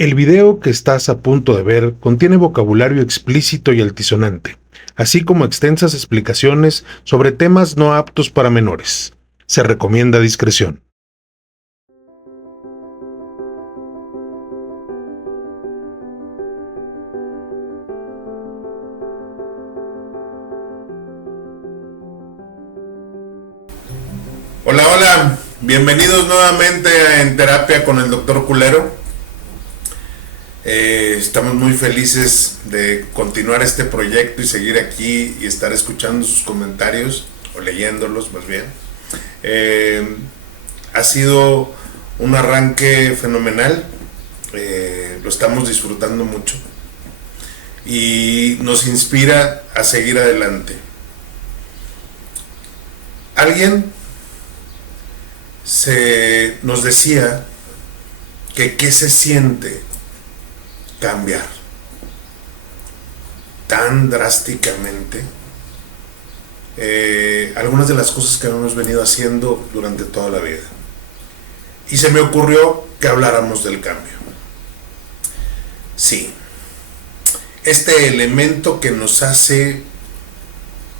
El video que estás a punto de ver contiene vocabulario explícito y altisonante, así como extensas explicaciones sobre temas no aptos para menores. Se recomienda discreción. Hola, hola, bienvenidos nuevamente a En Terapia con el Doctor Culero. Estamos muy felices de continuar este proyecto y seguir aquí y estar escuchando sus comentarios, o leyéndolos más bien. Ha sido un arranque fenomenal, lo estamos disfrutando mucho y nos inspira a seguir adelante. Alguien nos decía que qué se siente cambiar tan drásticamente algunas de las cosas que hemos venido haciendo durante toda la vida. Y se me ocurrió que habláramos del cambio. Sí, este elemento que nos hace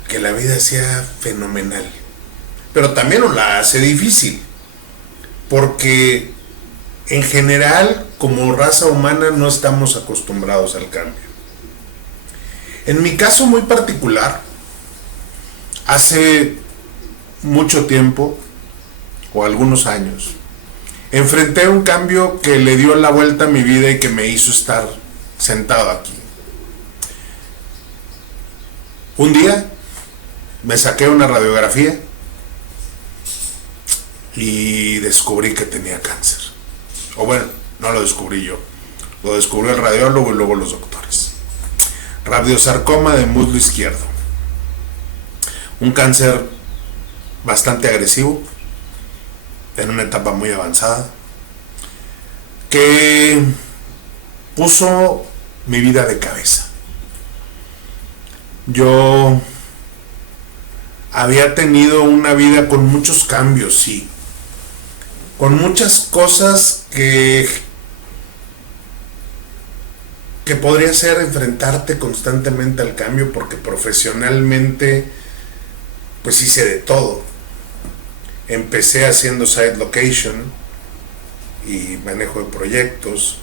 que la vida sea fenomenal, pero también nos la hace difícil, porque en general, como raza humana, no estamos acostumbrados al cambio. En mi caso muy particular, hace mucho tiempo, o algunos años, enfrenté un cambio que le dio la vuelta a mi vida y que me hizo estar sentado aquí. Un día me saqué una radiografía y descubrí que tenía cáncer. O bueno, no lo descubrí yo, lo descubrió el radiólogo y luego los doctores. Radiosarcoma de muslo izquierdo, un cáncer bastante agresivo, en una etapa muy avanzada, que puso mi vida de cabeza. Yo había tenido una vida con muchos cambios, sí, con muchas cosas que podría ser enfrentarte constantemente al cambio, porque profesionalmente pues hice de todo. Empecé haciendo site location y manejo de proyectos,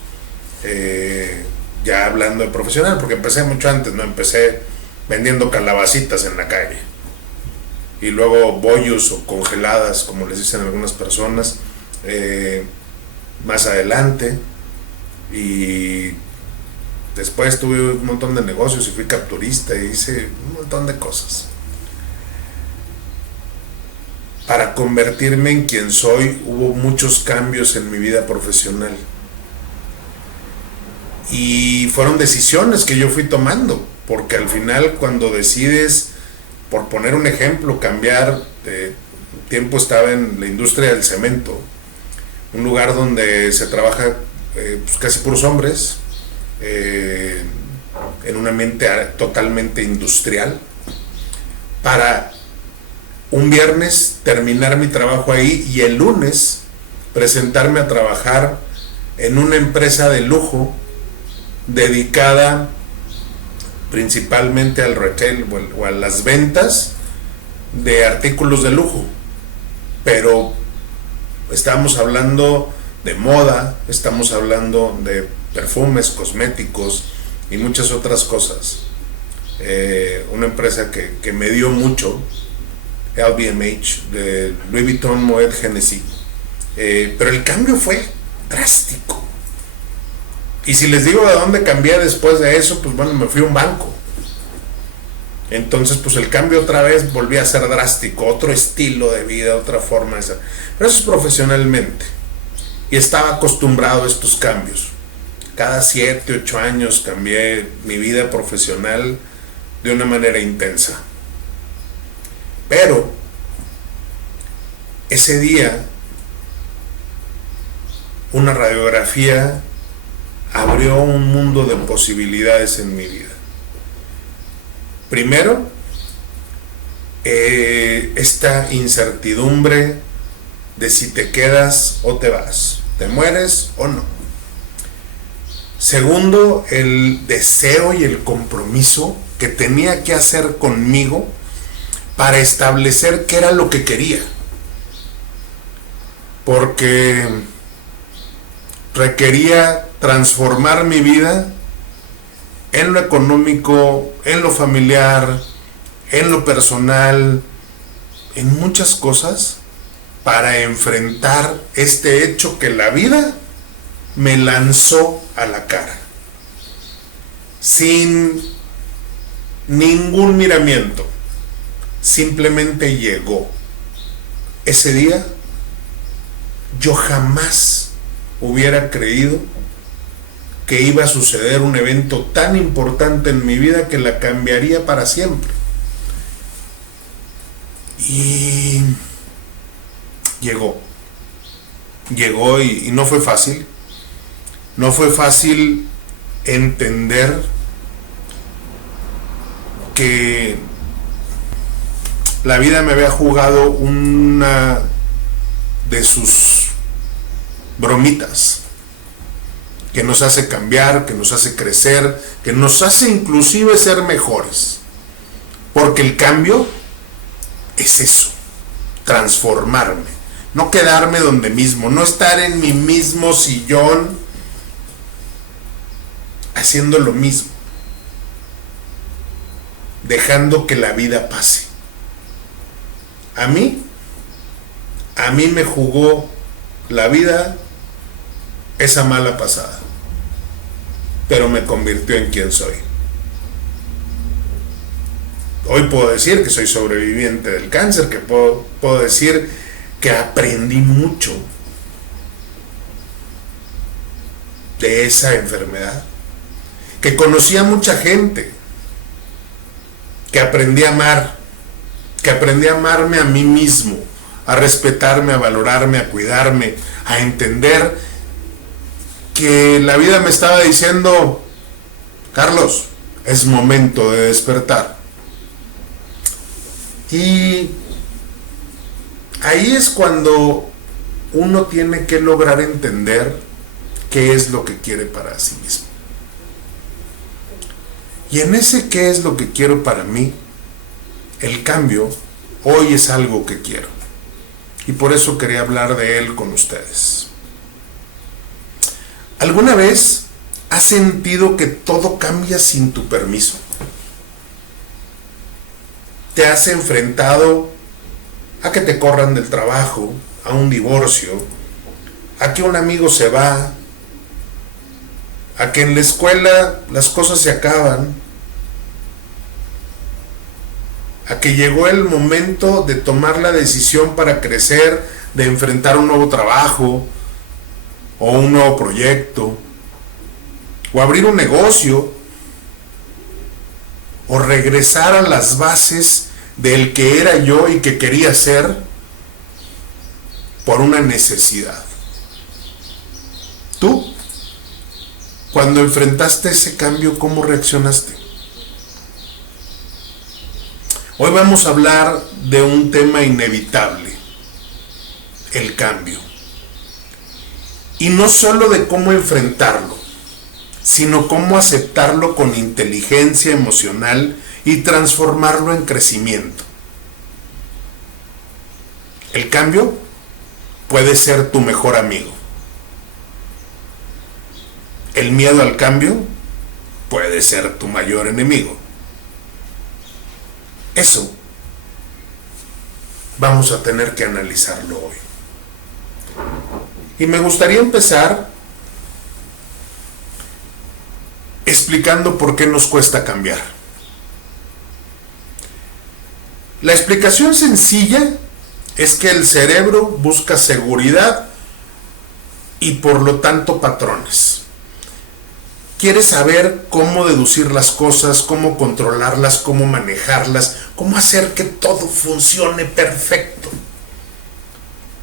ya hablando de profesional, porque empecé mucho antes, no empecé vendiendo calabacitas en la calle y luego bollos o congeladas, como les dicen algunas personas, más adelante, y después tuve un montón de negocios y fui capturista y hice un montón de cosas. Para convertirme en quien soy hubo muchos cambios en mi vida profesional y fueron decisiones que yo fui tomando, porque al final cuando decides, por poner un ejemplo, cambiar de tiempo, estaba en la industria del cemento, un lugar donde se trabaja pues casi puros hombres, en un ambiente totalmente industrial, para un viernes terminar mi trabajo ahí y el lunes presentarme a trabajar en una empresa de lujo dedicada principalmente al retail o a las ventas de artículos de lujo, pero estamos hablando de moda, estamos hablando de perfumes, cosméticos y muchas otras cosas. Una empresa que me dio mucho, LVMH, de Louis Vuitton, Moet Hennessy, pero el cambio fue drástico. Y si les digo de dónde cambié después de eso, pues bueno, me fui a un banco. Entonces pues el cambio otra vez volví a ser drástico, otro estilo de vida, otra forma de ser. Pero eso es profesionalmente, y estaba acostumbrado a estos cambios. Cada 7, 8 años cambié mi vida profesional de una manera intensa. Pero ese día una radiografía abrió un mundo de posibilidades en mi vida. Primero, esta incertidumbre de si te quedas o te vas, te mueres o no. Segundo, el deseo y el compromiso que tenía que hacer conmigo para establecer qué era lo que quería. Porque requería transformar mi vida en lo económico, en lo familiar, en lo personal, en muchas cosas, para enfrentar este hecho que la vida me lanzó a la cara, sin ningún miramiento, simplemente llegó. Ese día yo jamás hubiera creído que iba a suceder un evento tan importante en mi vida que la cambiaría para siempre. Y llegó y no fue fácil. No fue fácil entender que la vida me había jugado una de sus bromitas, que nos hace cambiar, que nos hace crecer, que nos hace inclusive ser mejores. Porque el cambio es eso, transformarme, no quedarme donde mismo, no estar en mi mismo sillón haciendo lo mismo, dejando que la vida pase. A mí me jugó la vida esa mala pasada, pero me convirtió en quien soy. Hoy puedo decir que soy sobreviviente del cáncer, que puedo decir que aprendí mucho de esa enfermedad, que conocí a mucha gente, que aprendí a amar, que aprendí a amarme a mí mismo, a respetarme, a valorarme, a cuidarme, a entender que la vida me estaba diciendo: Carlos, es momento de despertar. Y ahí es cuando uno tiene que lograr entender qué es lo que quiere para sí mismo. Y en ese qué es lo que quiero para mí, el cambio hoy es algo que quiero. Y por eso quería hablar de él con ustedes. ¿Alguna vez has sentido que todo cambia sin tu permiso? ¿Te has enfrentado a que te corran del trabajo, a un divorcio, a que un amigo se va, a que en la escuela las cosas se acaban, a que llegó el momento de tomar la decisión para crecer, de enfrentar un nuevo trabajo o un nuevo proyecto, o abrir un negocio, o regresar a las bases del que era yo y que quería ser por una necesidad? ¿Tú, cuando enfrentaste ese cambio, cómo reaccionaste? Hoy vamos a hablar de un tema inevitable, el cambio. Y no solo de cómo enfrentarlo, sino cómo aceptarlo con inteligencia emocional y transformarlo en crecimiento. El cambio puede ser tu mejor amigo. El miedo al cambio puede ser tu mayor enemigo. Eso vamos a tener que analizarlo hoy. Y me gustaría empezar explicando por qué nos cuesta cambiar. La explicación sencilla es que el cerebro busca seguridad y por lo tanto patrones. Quiere saber cómo deducir las cosas, cómo controlarlas, cómo manejarlas, cómo hacer que todo funcione perfecto.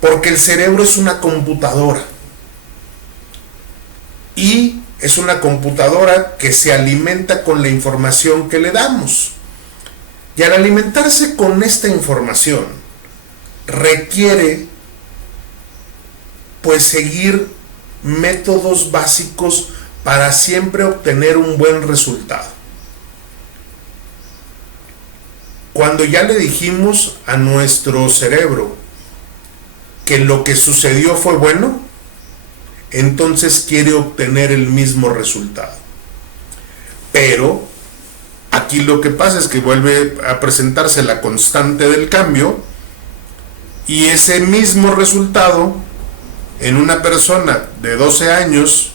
Porque el cerebro es una computadora. Y es una computadora que se alimenta con la información que le damos. Y al alimentarse con esta información, requiere pues seguir métodos básicos para siempre obtener un buen resultado. Cuando ya le dijimos a nuestro cerebro que lo que sucedió fue bueno, entonces quiere obtener el mismo resultado. Pero aquí lo que pasa es que vuelve a presentarse la constante del cambio, y ese mismo resultado en una persona de 12 años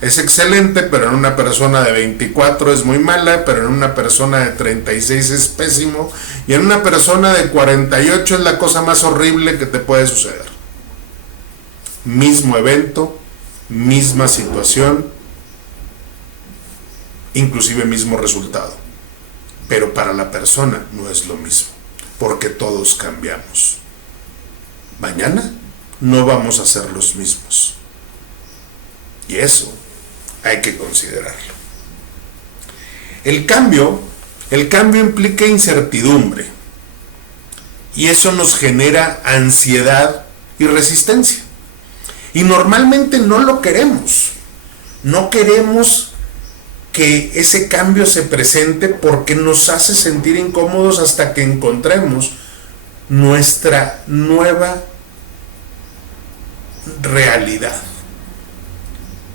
es excelente, pero en una persona de 24 es muy mala, pero en una persona de 36 es pésimo, y en una persona de 48 es la cosa más horrible que te puede suceder. Mismo evento, misma situación, inclusive mismo resultado, pero para la persona no es lo mismo, porque todos cambiamos. Mañana no vamos a ser los mismos, y eso hay que considerarlo. El cambio implica incertidumbre, y eso nos genera ansiedad y resistencia. Y normalmente no lo queremos. No queremos que ese cambio se presente porque nos hace sentir incómodos hasta que encontremos nuestra nueva realidad.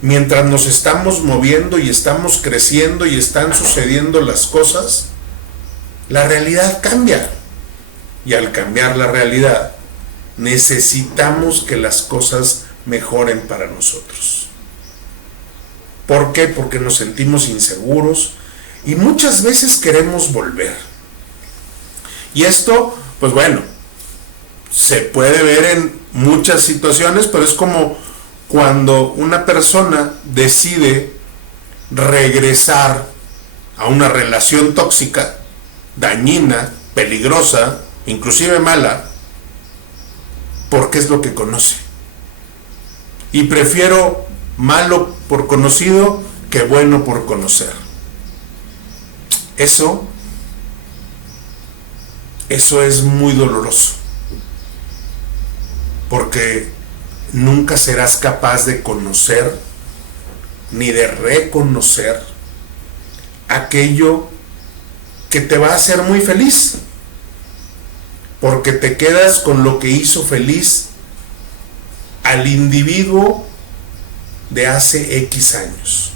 Mientras nos estamos moviendo y estamos creciendo y están sucediendo las cosas, la realidad cambia. Y al cambiar la realidad, necesitamos que las cosas mejoren para nosotros. ¿Por qué? Porque nos sentimos inseguros y muchas veces queremos volver. Y esto, pues bueno, se puede ver en muchas situaciones, pero es como cuando una persona decide regresar a una relación tóxica, dañina, peligrosa, inclusive mala, porque es lo que conoce. Y prefiero malo por conocido que bueno por conocer. Eso es muy doloroso, porque nunca serás capaz de conocer ni de reconocer aquello que te va a hacer muy feliz, porque te quedas con lo que hizo feliz al individuo de hace X años,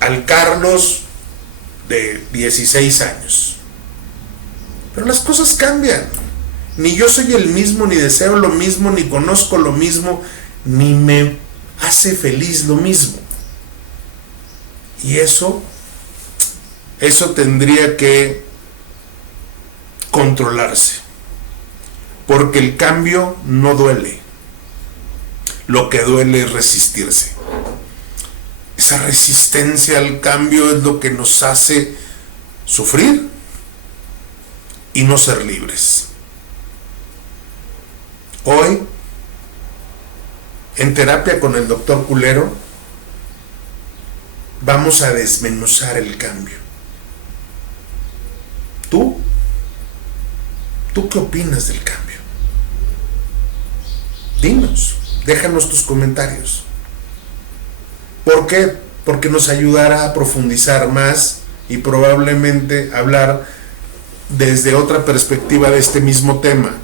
al Carlos de 16 años. Pero las cosas cambian. Ni yo soy el mismo, ni deseo lo mismo, ni conozco lo mismo, ni me hace feliz lo mismo. Y eso tendría que controlarse, porque el cambio no duele. Lo que duele es resistirse. Esa resistencia al cambio es lo que nos hace sufrir y no ser libres. Hoy, en Terapia con el Dr. Culero, vamos a desmenuzar el cambio. ¿Tú qué opinas del cambio? Dinos. Déjanos tus comentarios. ¿Por qué? Porque nos ayudará a profundizar más y probablemente hablar desde otra perspectiva de este mismo tema.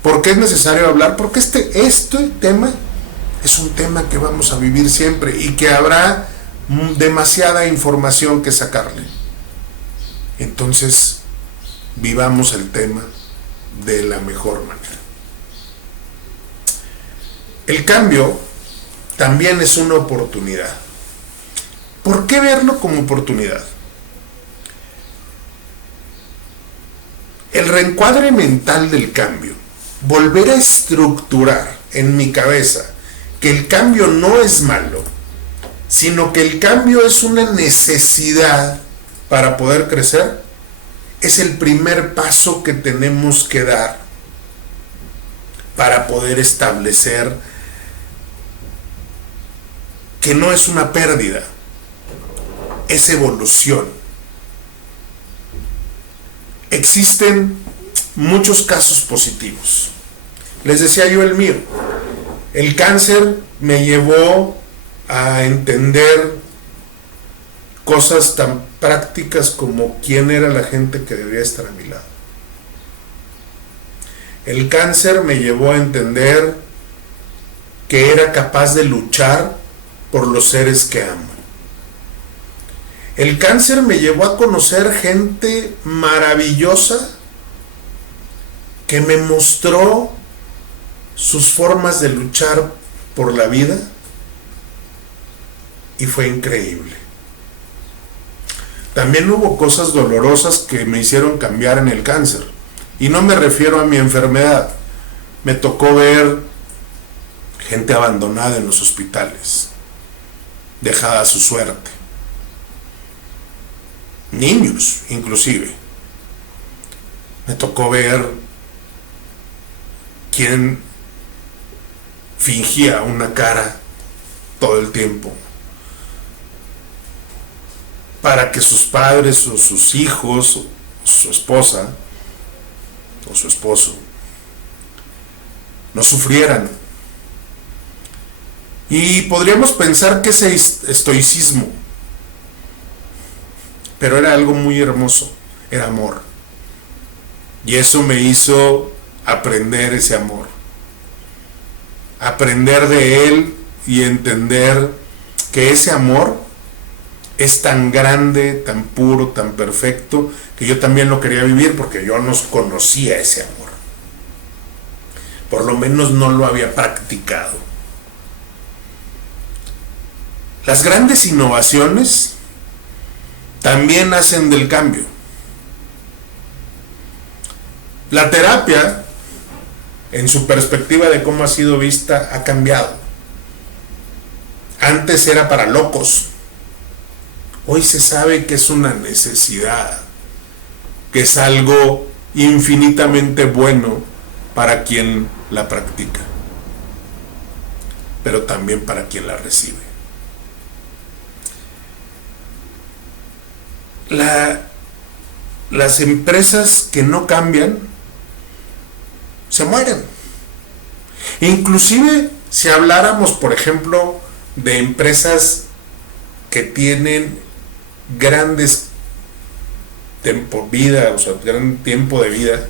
¿Por qué es necesario hablar? Porque este tema es un tema que vamos a vivir siempre y que habrá demasiada información que sacarle. Entonces, vivamos el tema de la mejor manera. El cambio también es una oportunidad. ¿Por qué verlo como oportunidad? El reencuadre mental del cambio, volver a estructurar en mi cabeza que el cambio no es malo, sino que el cambio es una necesidad para poder crecer, es el primer paso que tenemos que dar para poder establecer que no es una pérdida, es evolución. Existen muchos casos positivos. Les decía yo el mío. El cáncer me llevó a entender cosas tan prácticas como quién era la gente que debía estar a mi lado. El cáncer me llevó a entender que era capaz de luchar por los seres que amo. El cáncer me llevó a conocer gente maravillosa que me mostró sus formas de luchar por la vida y fue increíble. También hubo cosas dolorosas que me hicieron cambiar en el cáncer. Y no me refiero a mi enfermedad. Me tocó ver gente abandonada en los hospitales, dejada a su suerte. Niños, inclusive. Me tocó ver quien fingía una cara todo el tiempo para que sus padres o sus hijos o su esposa o su esposo no sufrieran. Y podríamos pensar que ese estoicismo, pero era algo muy hermoso, era amor. Y eso me hizo aprender ese amor, aprender de él y entender que ese amor es tan grande, tan puro, tan perfecto, que yo también lo quería vivir porque yo no conocía ese amor. Por lo menos no lo había practicado. Las grandes innovaciones también hacen del cambio. La terapia, en su perspectiva de cómo ha sido vista, ha cambiado. Antes era para locos. Hoy se sabe que es una necesidad, que es algo infinitamente bueno para quien la practica, pero también para quien la recibe. Las empresas que no cambian se mueren. Inclusive si habláramos, por ejemplo, de empresas que tienen grandes gran tiempo de vida,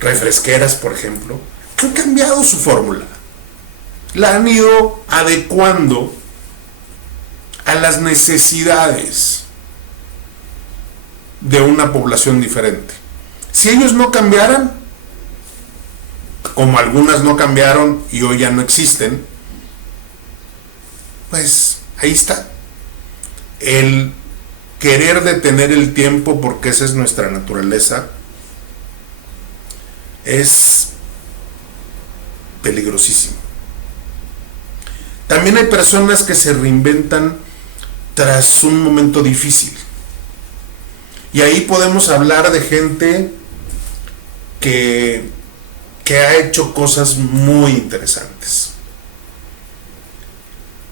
refresqueras, por ejemplo, que han cambiado su fórmula, la han ido adecuando a las necesidades de una población diferente. Si ellos no cambiaran, como algunas no cambiaron y hoy ya no existen, pues ahí está. El querer detener el tiempo, porque esa es nuestra naturaleza, es peligrosísimo. También hay personas que se reinventan tras un momento difícil. Y ahí podemos hablar de gente que ha hecho cosas muy interesantes.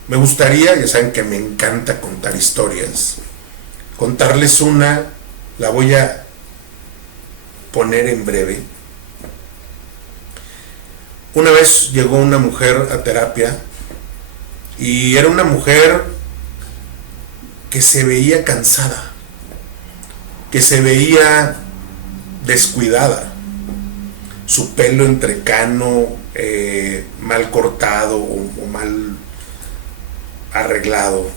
Me gustaría, ya saben que me encanta contar historias, contarles una, la voy a poner en breve. Una vez llegó una mujer a terapia y era una mujer que se veía cansada, que se veía descuidada, su pelo entrecano, mal cortado o mal arreglado,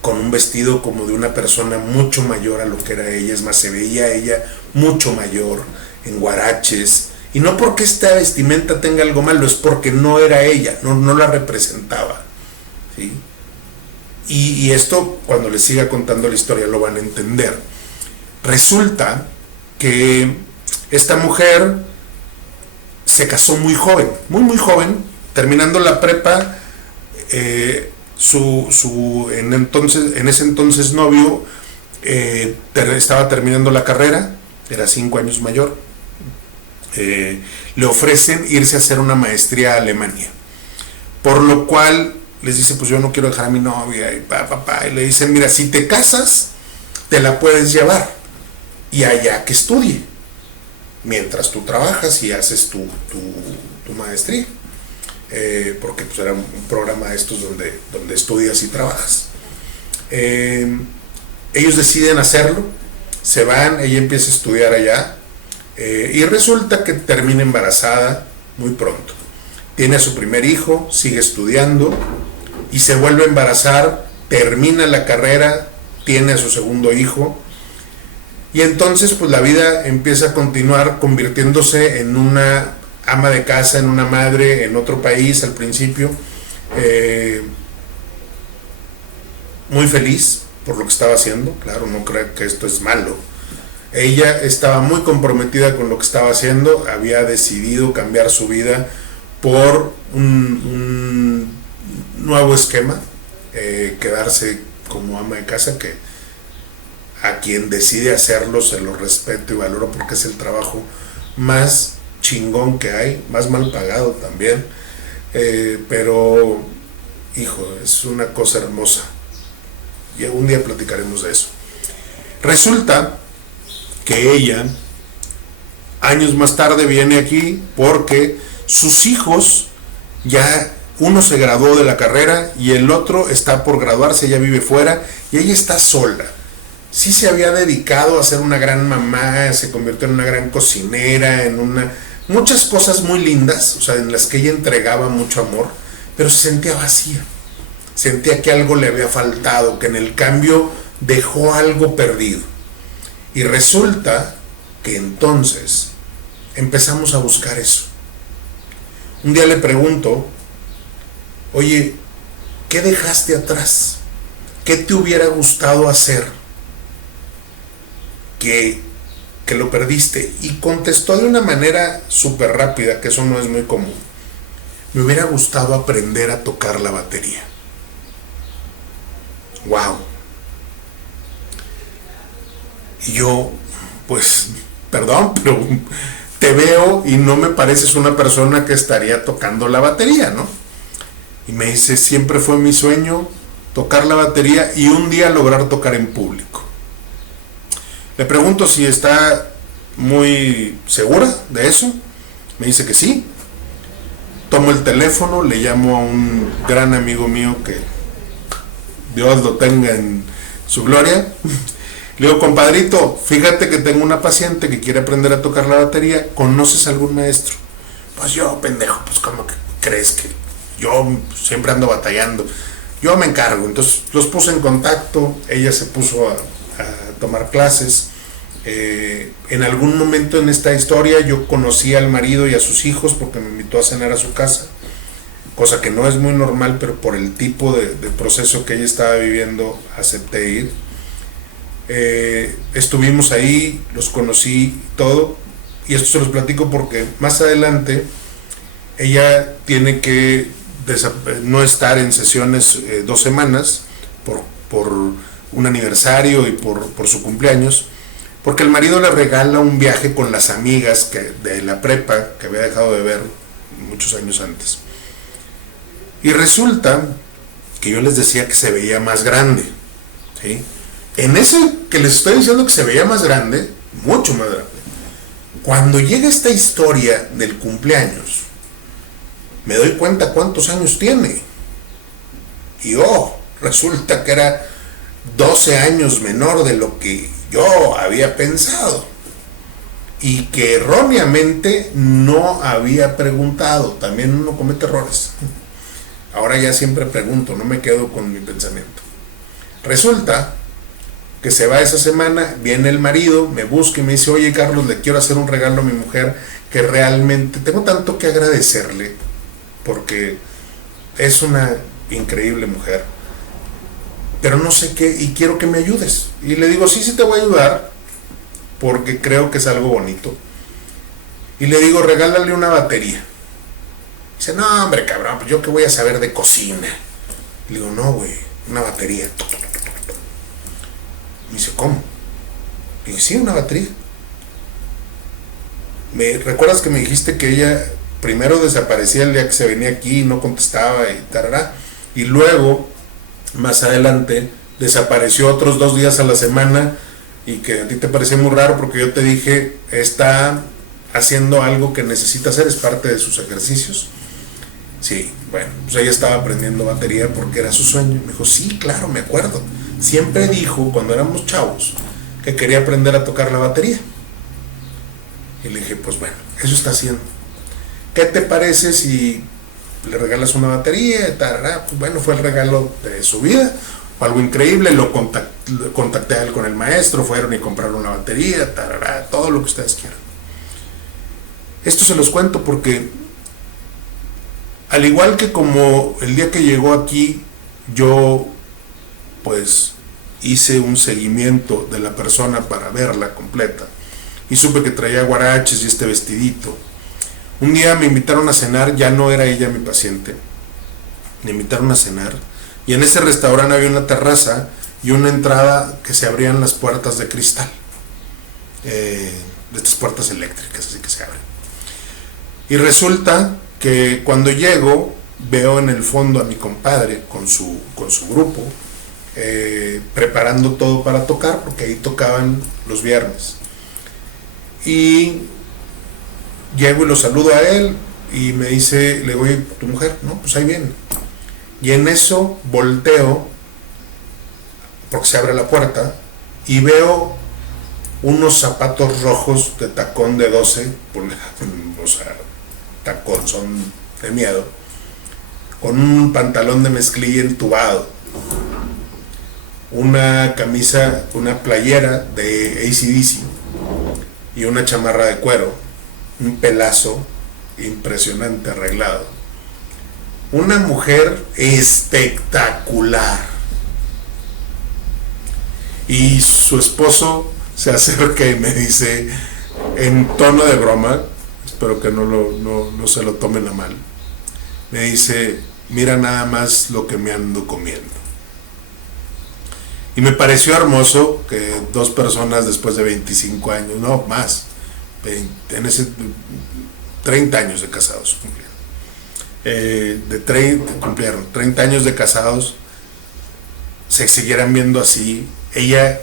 con un vestido como de una persona mucho mayor a lo que era ella. Es más, se veía ella mucho mayor, en guaraches, y no porque esta vestimenta tenga algo malo, es porque no era ella, no la representaba, ¿sí? Y esto, cuando les siga contando la historia, lo van a entender. Resulta que esta mujer se casó muy joven, muy joven, terminando la prepa. En ese entonces novio estaba terminando la carrera, era 5 años mayor. Le ofrecen irse a hacer una maestría a Alemania, por lo cual les dice, pues yo no quiero dejar a mi novia, y le dicen, mira, si te casas, te la puedes llevar, y allá que estudie, mientras tú trabajas y haces tu maestría. porque pues era un programa de estos donde estudias y trabajas. Ellos deciden hacerlo, se van, ella empieza a estudiar allá, y resulta que termina embarazada muy pronto. Tiene a su primer hijo, sigue estudiando y se vuelve a embarazar, termina la carrera, tiene a su segundo hijo, y entonces pues la vida empieza a continuar convirtiéndose en una ama de casa, en una madre en otro país al principio, muy feliz por lo que estaba haciendo. Claro, no creo que esto es malo. Ella estaba muy comprometida con lo que estaba haciendo, había decidido cambiar su vida por un nuevo esquema, quedarse como ama de casa, que a quien decide hacerlo se lo respeto y valoro porque es el trabajo más chingón que hay, más mal pagado también, pero hijo, es una cosa hermosa y un día platicaremos de eso. Resulta que ella años más tarde viene aquí porque sus hijos, ya uno se graduó de la carrera y el otro está por graduarse, ella vive fuera y ella está sola. Sí se había dedicado a ser una gran mamá, se convirtió en una gran cocinera, muchas cosas muy lindas, o sea, en las que ella entregaba mucho amor, pero se sentía vacía, sentía que algo le había faltado, que en el cambio dejó algo perdido. Y resulta que entonces empezamos a buscar eso. Un día le pregunto, oye, ¿qué dejaste atrás? ¿Qué te hubiera gustado hacer que lo perdiste? Y contestó de una manera súper rápida, que eso no es muy común. Me hubiera gustado aprender a tocar la batería. ¡Wow! Y yo, pues, perdón, pero te veo y no me pareces una persona que estaría tocando la batería, ¿no? Y me dice, siempre fue mi sueño tocar la batería y un día lograr tocar en público. Le pregunto si está muy segura de eso. Me dice que sí. Tomo el teléfono, le llamo a un gran amigo mío, que Dios lo tenga en su gloria. Le digo, compadrito, fíjate que tengo una paciente que quiere aprender a tocar la batería, ¿conoces algún maestro? Pues yo, pendejo, pues ¿cómo que crees que yo siempre ando batallando? Yo me encargo. Entonces los puse en contacto, ella se puso a tomar clases. En algún momento en esta historia yo conocí al marido y a sus hijos porque me invitó a cenar a su casa, cosa que no es muy normal, pero por el tipo de proceso que ella estaba viviendo acepté ir. Estuvimos ahí, los conocí todo, y esto se los platico porque más adelante ella tiene que no estar en sesiones 2 semanas por un aniversario y por su cumpleaños, porque el marido le regala un viaje con las amigas de la prepa que había dejado de ver muchos años antes. Y resulta que yo les decía que se veía más grande, ¿sí? En ese que les estoy diciendo que se veía más grande, mucho más grande, cuando llega esta historia del cumpleaños, me doy cuenta cuántos años tiene. Y resulta que era 12 años menor de lo que yo había pensado. Y que erróneamente no había preguntado. También uno comete errores. Ahora ya siempre pregunto, no me quedo con mi pensamiento. Resulta que se va esa semana, viene el marido, me busca y me dice, oye Carlos, le quiero hacer un regalo a mi mujer que realmente tengo tanto que agradecerle, porque es una increíble mujer, pero no sé qué, y quiero que me ayudes. Y le digo, sí te voy a ayudar, porque creo que es algo bonito. Y le digo, regálale una batería. Dice, no hombre cabrón, pues yo qué voy a saber de cocina. Le digo, no güey, una batería. Me dice, ¿cómo? Le dije, sí, una batería. ¿Recuerdas que me dijiste que ella primero desaparecía el día que se venía aquí y no contestaba y tarará? Y luego, más adelante, desapareció otros 2 días a la semana, y que a ti te parecía muy raro porque yo te dije, está haciendo algo que necesita hacer, es parte de sus ejercicios. Sí, bueno, pues ella estaba aprendiendo batería porque era su sueño. Me dijo, sí, claro, me acuerdo. Siempre dijo, cuando éramos chavos, que quería aprender a tocar la batería. Y le dije, pues bueno, eso está haciendo. ¿Qué te parece si le regalas una batería? Tarará. Pues bueno, fue el regalo de su vida. Fue algo increíble. Lo contacté a él con el maestro. Fueron y compraron una batería. Tarará, todo lo que ustedes quieran. Esto se los cuento porque, al igual que como el día que llegó aquí, yo pues hice un seguimiento de la persona para verla completa y supe que traía guaraches y este vestidito. Un día me invitaron a cenar, ya no era ella mi paciente, me invitaron a cenar y en ese restaurante había una terraza y una entrada que se abrían las puertas de cristal, de estas puertas eléctricas, así que se abren. Y resulta que cuando llego veo en el fondo a mi compadre con su grupo, preparando todo para tocar, porque ahí tocaban los viernes. Y llego y lo saludo a él y me dice, le digo, ¿tu mujer? No, pues ahí viene. Y en eso volteo, porque se abre la puerta, y veo unos zapatos rojos de tacón de 12, o sea, tacón, son de miedo, con un pantalón de mezclilla entubado, una camisa, una playera de AC/DC y una chamarra de cuero, un pelazo impresionante arreglado. Una mujer espectacular. Y su esposo se acerca y me dice, en tono de broma, espero que no se lo tomen a mal, me dice, mira nada más lo que me ando comiendo. Y me pareció hermoso que dos personas después de 25 años, no más, en ese 30 años de casados cumplieron 30 años de casados, se siguieran viendo así, ella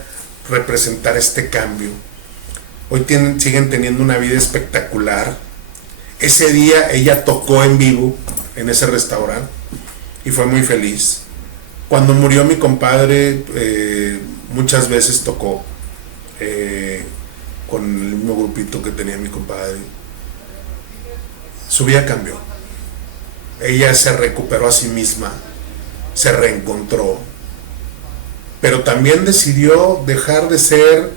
representar este cambio. Hoy siguen teniendo una vida espectacular. Ese día ella tocó en vivo en ese restaurante y fue muy feliz. Cuando murió mi compadre, muchas veces tocó con el mismo grupito que tenía mi compadre. Su vida cambió. Ella se recuperó a sí misma, se reencontró, pero también decidió dejar de ser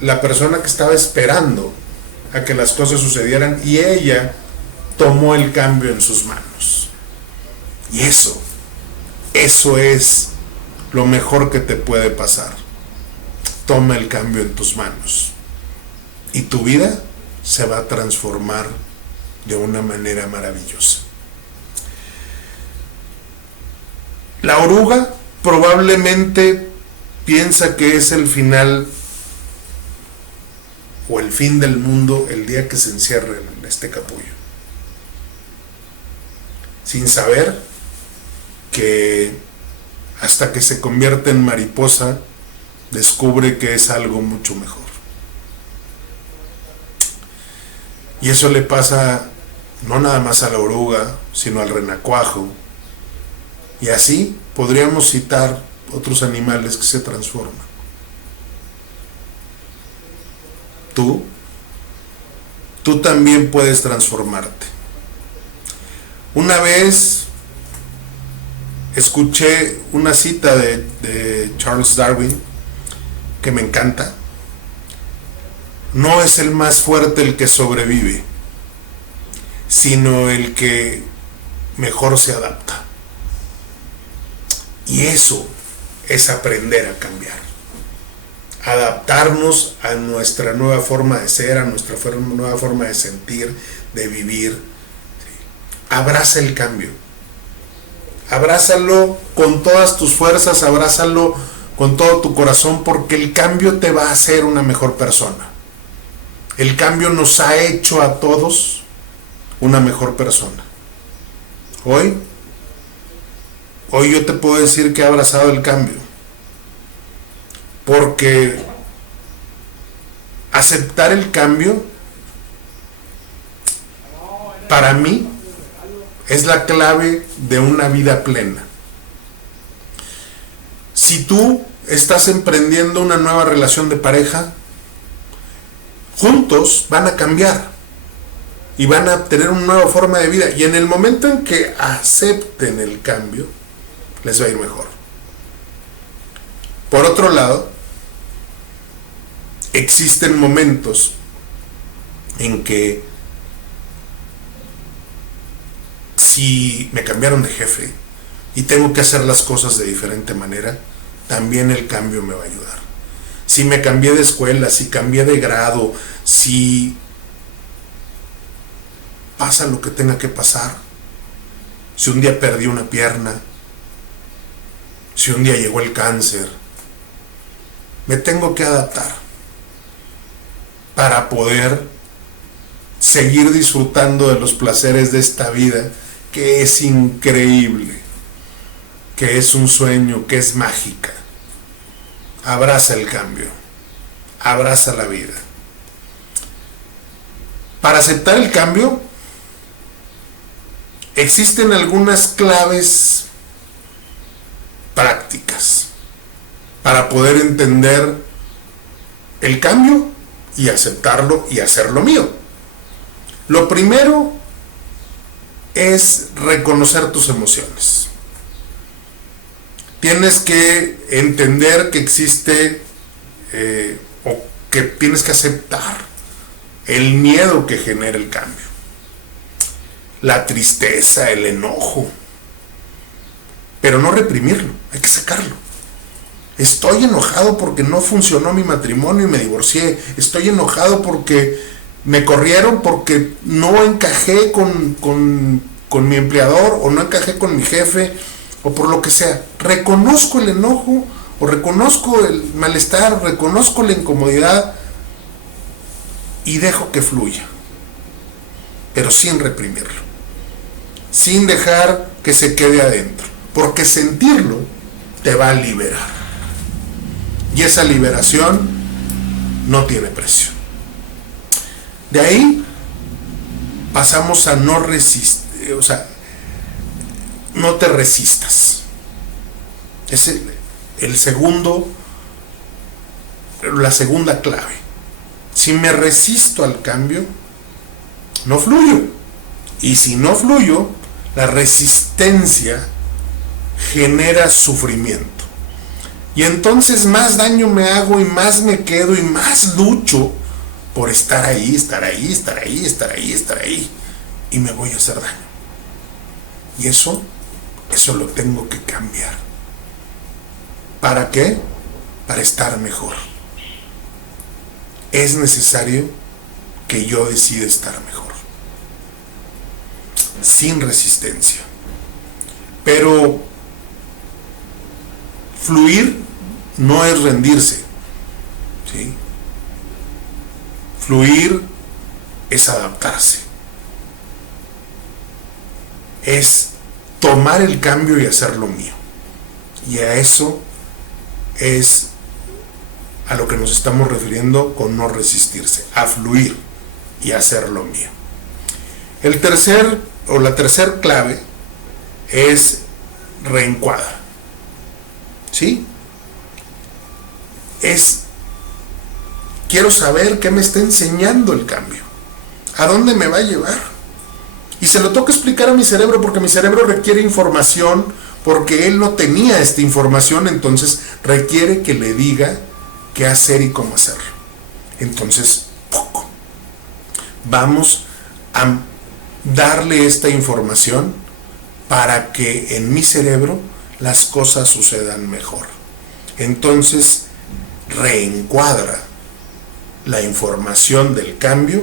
la persona que estaba esperando a que las cosas sucedieran, y ella tomó el cambio en sus manos. Y eso es lo mejor que te puede pasar. Toma el cambio en tus manos y tu vida se va a transformar de una manera maravillosa. La oruga probablemente piensa que es el final o el fin del mundo el día que se encierre en este capullo, sin saber que hasta que se convierte en mariposa descubre que es algo mucho mejor. Y eso le pasa no nada más a la oruga, sino al renacuajo, y así podríamos citar otros animales que se transforman. Tú también puedes transformarte. Una vez escuché una cita de Charles Darwin que me encanta. No es el más fuerte el que sobrevive, sino el que mejor se adapta. Y eso es aprender a cambiar. Adaptarnos a nuestra nueva forma de ser, a nuestra nueva forma de sentir, de vivir. Abraza el cambio. Abrázalo con todas tus fuerzas, abrázalo con todo tu corazón, porque el cambio te va a hacer una mejor persona. El cambio nos ha hecho a todos una mejor persona. Hoy yo te puedo decir que he abrazado el cambio, porque aceptar el cambio para mí es la clave de una vida plena. Si tú estás emprendiendo una nueva relación de pareja, juntos van a cambiar y van a tener una nueva forma de vida, y en el momento en que acepten el cambio, les va a ir mejor. Por otro lado, existen momentos en que si me cambiaron de jefe y tengo que hacer las cosas de diferente manera, también el cambio me va a ayudar. Si me cambié de escuela, si cambié de grado, si pasa lo que tenga que pasar, si un día perdí una pierna, si un día llegó el cáncer, me tengo que adaptar para poder seguir disfrutando de los placeres de esta vida, que es increíble, que es un sueño, que es mágica. Abraza el cambio, abraza la vida. Para aceptar el cambio, existen algunas claves prácticas para poder entender el cambio y aceptarlo y hacerlo mío. Lo primero es reconocer tus emociones. Tienes que entender que existe o que tienes que aceptar el miedo que genera el cambio, la tristeza, el enojo, pero no reprimirlo, hay que sacarlo. Estoy enojado porque no funcionó mi matrimonio y me divorcié. Estoy enojado porque me corrieron, porque no encajé con mi empleador, o no encajé con mi jefe, o por lo que sea. Reconozco el enojo, o reconozco el malestar, reconozco la incomodidad y dejo que fluya, pero sin reprimirlo, sin dejar que se quede adentro, porque sentirlo te va a liberar, y esa liberación no tiene precio. De ahí pasamos a no resistir, o sea, no te resistas. Es la segunda clave. Si me resisto al cambio, no fluyo. Y si no fluyo, la resistencia genera sufrimiento. Y entonces más daño me hago y más me quedo y más lucho por estar ahí. Y me voy a hacer daño. Y eso lo tengo que cambiar. ¿Para qué? Para estar mejor. Es necesario que yo decida estar mejor, sin resistencia. Pero fluir no es rendirse, ¿sí? Fluir es adaptarse, es tomar el cambio y hacerlo mío. Y a eso es a lo que nos estamos refiriendo con no resistirse, a fluir y hacerlo mío. La tercer clave es reencuadra. ¿Sí? Quiero saber qué me está enseñando el cambio, a dónde me va a llevar. Y se lo tengo que explicar a mi cerebro, porque mi cerebro requiere información, porque él no tenía esta información, entonces requiere que le diga qué hacer y cómo hacerlo. Entonces, vamos a darle esta información para que en mi cerebro las cosas sucedan mejor. Entonces, reencuadra la información del cambio,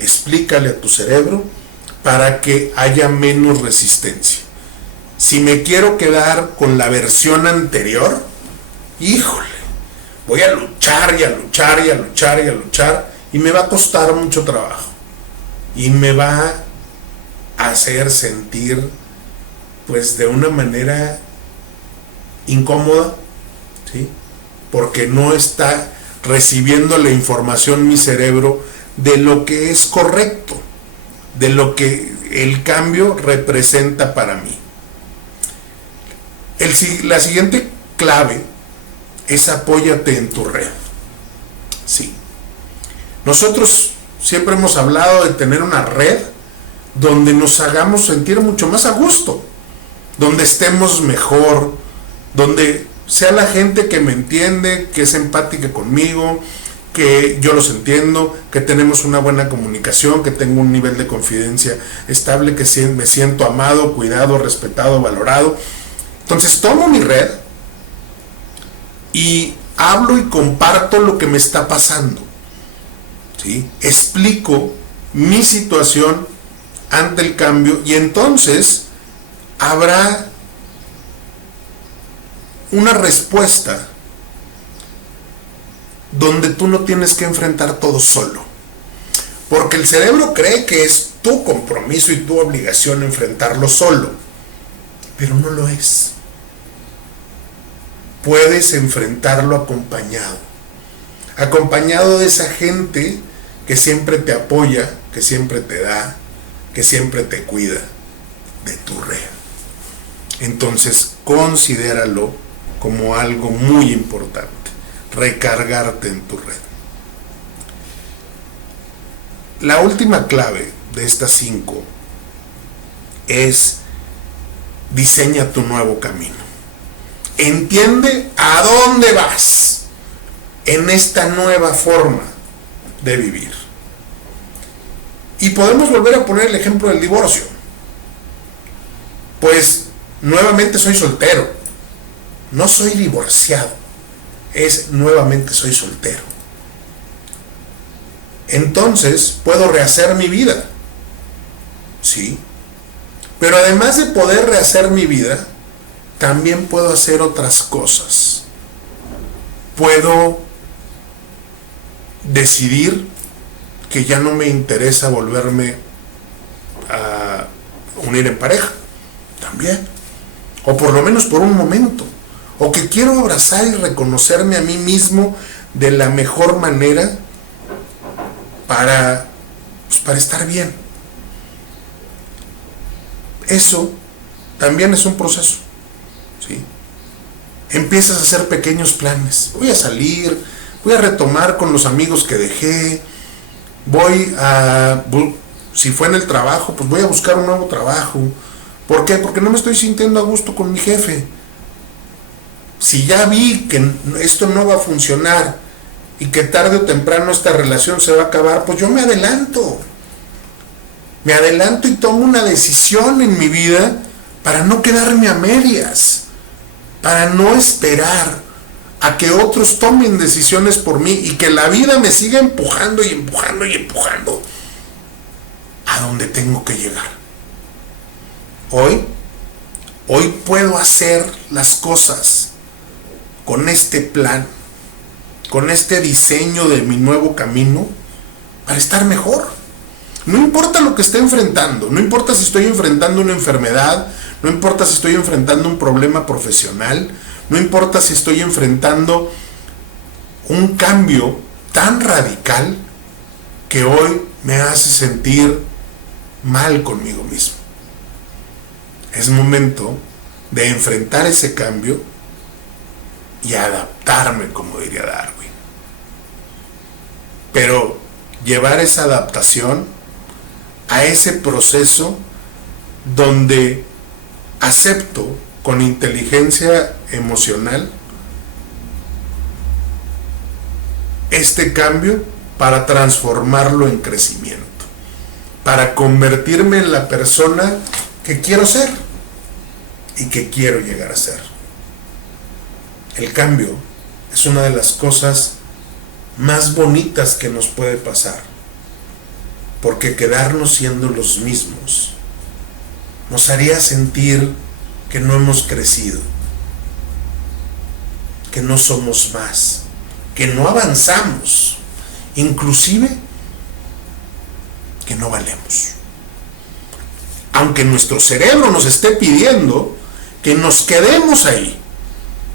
explícale a tu cerebro para que haya menos resistencia. Si me quiero quedar con la versión anterior, híjole, voy a luchar y me va a costar mucho trabajo y me va a hacer sentir pues de una manera incómoda, ¿sí? Porque no está recibiendo la información mi cerebro de lo que es correcto, de lo que el cambio representa para mí. La siguiente clave es apóyate en tu red. Sí. Nosotros siempre hemos hablado de tener una red donde nos hagamos sentir mucho más a gusto, donde estemos mejor, donde sea la gente que me entiende, que es empática conmigo, que yo los entiendo, que tenemos una buena comunicación, que tengo un nivel de confidencia estable, que me siento amado, cuidado, respetado, valorado. Entonces tomo mi red y hablo y comparto lo que me está pasando, ¿sí? Explico mi situación ante el cambio y entonces habrá una respuesta donde tú no tienes que enfrentar todo solo. Porque el cerebro cree que es tu compromiso y tu obligación enfrentarlo solo, pero no lo es. Puedes enfrentarlo acompañado de esa gente que siempre te apoya, que siempre te da, que siempre te cuida de tu red. Entonces, considéralo como algo muy importante, recargarte en tu red. La última clave de estas 5 es: diseña tu nuevo camino. Entiende a dónde vas en esta nueva forma de vivir. Y podemos volver a poner el ejemplo del divorcio. Pues nuevamente soy soltero, no soy divorciado, nuevamente soy soltero. Entonces puedo rehacer mi vida, ¿sí? Pero además de poder rehacer mi vida, también puedo hacer otras cosas. Puedo decidir que ya no me interesa volverme a unir en pareja, también, o por lo menos por un momento, o que quiero abrazar y reconocerme a mí mismo de la mejor manera para estar bien. Eso también es un proceso, ¿sí? Empiezas a hacer pequeños planes. Voy a salir, voy a retomar con los amigos que dejé, si fue en el trabajo, pues voy a buscar un nuevo trabajo. ¿Por qué? Porque no me estoy sintiendo a gusto con mi jefe. Si ya vi que esto no va a funcionar y que tarde o temprano esta relación se va a acabar, pues yo me adelanto y tomo una decisión en mi vida para no quedarme a medias, para no esperar a que otros tomen decisiones por mí y que la vida me siga empujando y empujando y empujando a donde tengo que llegar. Hoy puedo hacer las cosas con este plan, con este diseño de mi nuevo camino para estar mejor. No importa lo que esté enfrentando, no importa si estoy enfrentando una enfermedad, no importa si estoy enfrentando un problema profesional, no importa si estoy enfrentando un cambio tan radical que hoy me hace sentir mal conmigo mismo. Es momento de enfrentar ese cambio y adaptarme, como diría Darwin. Pero llevar esa adaptación a ese proceso donde acepto con inteligencia emocional este cambio para transformarlo en crecimiento, para convertirme en la persona que quiero ser y que quiero llegar a ser. El cambio es una de las cosas más bonitas que nos puede pasar, porque quedarnos siendo los mismos nos haría sentir que no hemos crecido, que no somos más, que no avanzamos, inclusive que no valemos. Aunque nuestro cerebro nos esté pidiendo que nos quedemos ahí,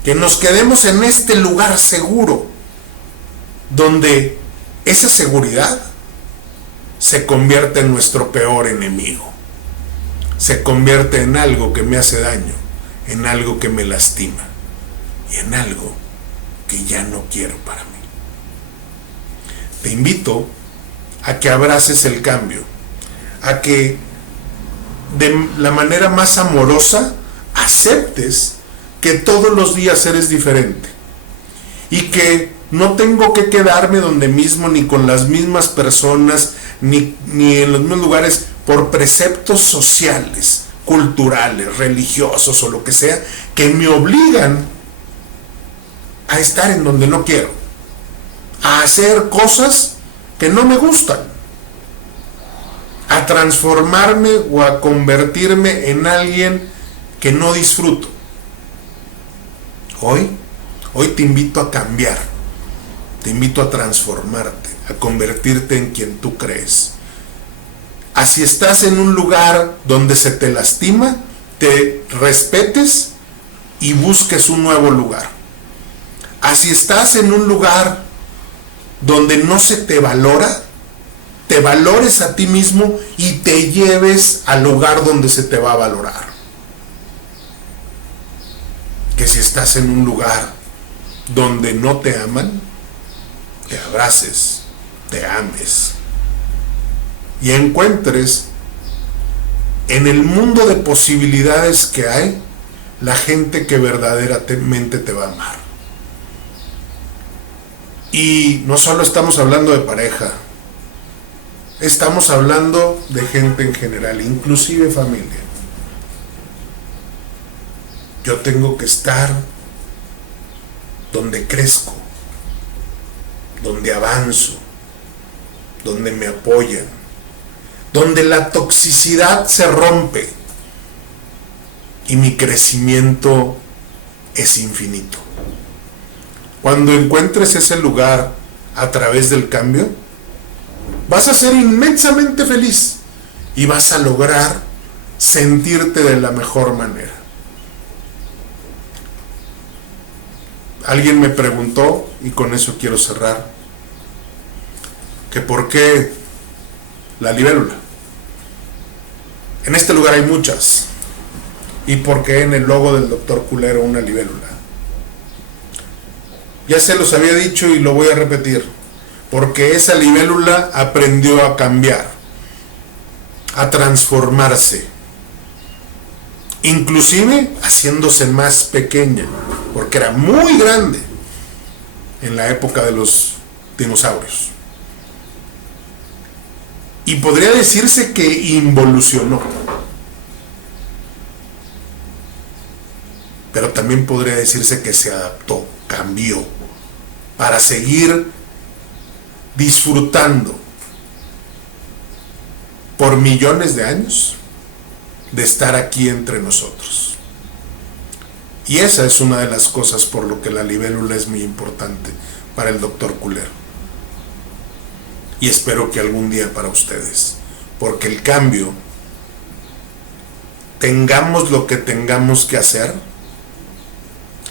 que nos quedemos en este lugar seguro, donde esa seguridad se convierte en nuestro peor enemigo. se convierte en algo que me hace daño, en algo que me lastima y en algo que ya no quiero para mí. Te invito a que abraces el cambio, a que de la manera más amorosa aceptes que todos los días eres diferente y que no tengo que quedarme donde mismo, ni con las mismas personas, ni en los mismos lugares, por preceptos sociales, culturales, religiosos o lo que sea, que me obligan a estar en donde no quiero, a hacer cosas que no me gustan, a transformarme o a convertirme en alguien que no disfruto. Hoy te invito a cambiar, te invito a transformarte, a convertirte en quien tú crees. Así estás en un lugar donde se te lastima, te respetes y busques un nuevo lugar. Así estás en un lugar donde no se te valora, te valores a ti mismo y te lleves al lugar donde se te va a valorar. Que si estás en un lugar donde no te aman, te abraces, te ames y encuentres en el mundo de posibilidades que hay la gente que verdaderamente te va a amar. Y no solo estamos hablando de pareja, estamos hablando de gente en general, inclusive familia. Yo tengo que estar donde crezco, donde avanzo, donde me apoyan, donde la toxicidad se rompe y mi crecimiento es infinito. Cuando encuentres ese lugar a través del cambio, vas a ser inmensamente feliz y vas a lograr sentirte de la mejor manera. Alguien me preguntó, y con eso quiero cerrar, que por qué la libélula. En este lugar hay muchas. ¿Y por qué en el logo del Dr. Culero una libélula? Ya se los había dicho y lo voy a repetir. Porque esa libélula aprendió a cambiar, a transformarse, inclusive haciéndose más pequeña, porque era muy grande en la época de los dinosaurios. Y podría decirse que involucionó. Pero también podría decirse que se adaptó, cambió, para seguir disfrutando por millones de años de estar aquí entre nosotros. Y esa es una de las cosas por lo que la libélula es muy importante para el Dr. Culero. Y espero que algún día para ustedes, porque el cambio, tengamos lo que tengamos que hacer,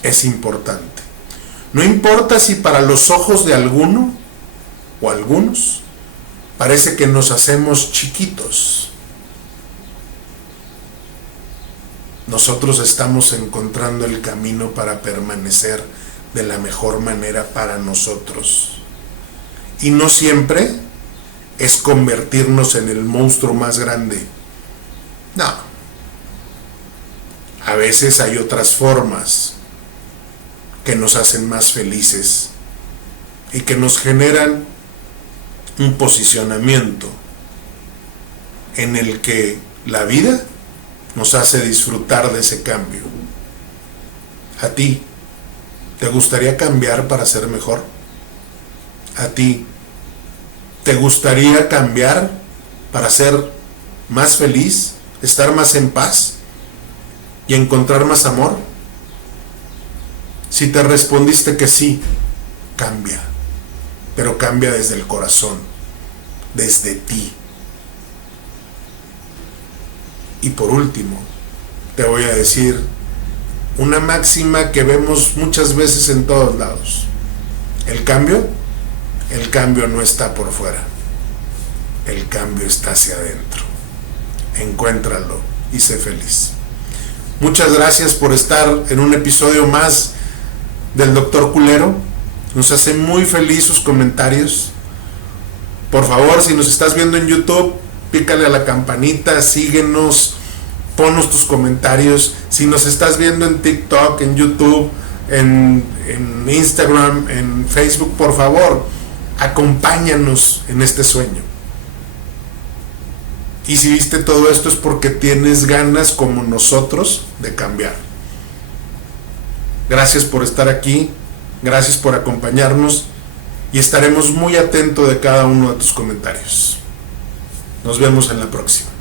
es importante. No importa si para los ojos de alguno o algunos parece que nos hacemos chiquitos. Nosotros estamos encontrando el camino para permanecer de la mejor manera para nosotros. Y no siempre es convertirnos en el monstruo más grande. No. A veces hay otras formas que nos hacen más felices y que nos generan un posicionamiento en el que la vida nos hace disfrutar de ese cambio. ¿A ti te gustaría cambiar para ser mejor? ¿A ti te gustaría cambiar para ser más feliz, estar más en paz y encontrar más amor? Si te respondiste que sí, cambia, pero cambia desde el corazón, desde ti. Y por último, te voy a decir una máxima que vemos muchas veces en todos lados. El cambio no está por fuera. El cambio está hacia adentro. Encuéntralo y sé feliz. Muchas gracias por estar en un episodio más del Doctor Culero. Nos hace muy feliz sus comentarios. Por favor, si nos estás viendo en YouTube, pícale a la campanita, síguenos, ponnos tus comentarios. Si nos estás viendo en TikTok, en YouTube, en Instagram, en Facebook, por favor, acompáñanos en este sueño. Y si viste todo esto es porque tienes ganas, como nosotros, de cambiar. Gracias por estar aquí, gracias por acompañarnos y estaremos muy atentos de cada uno de tus comentarios. Nos vemos en la próxima.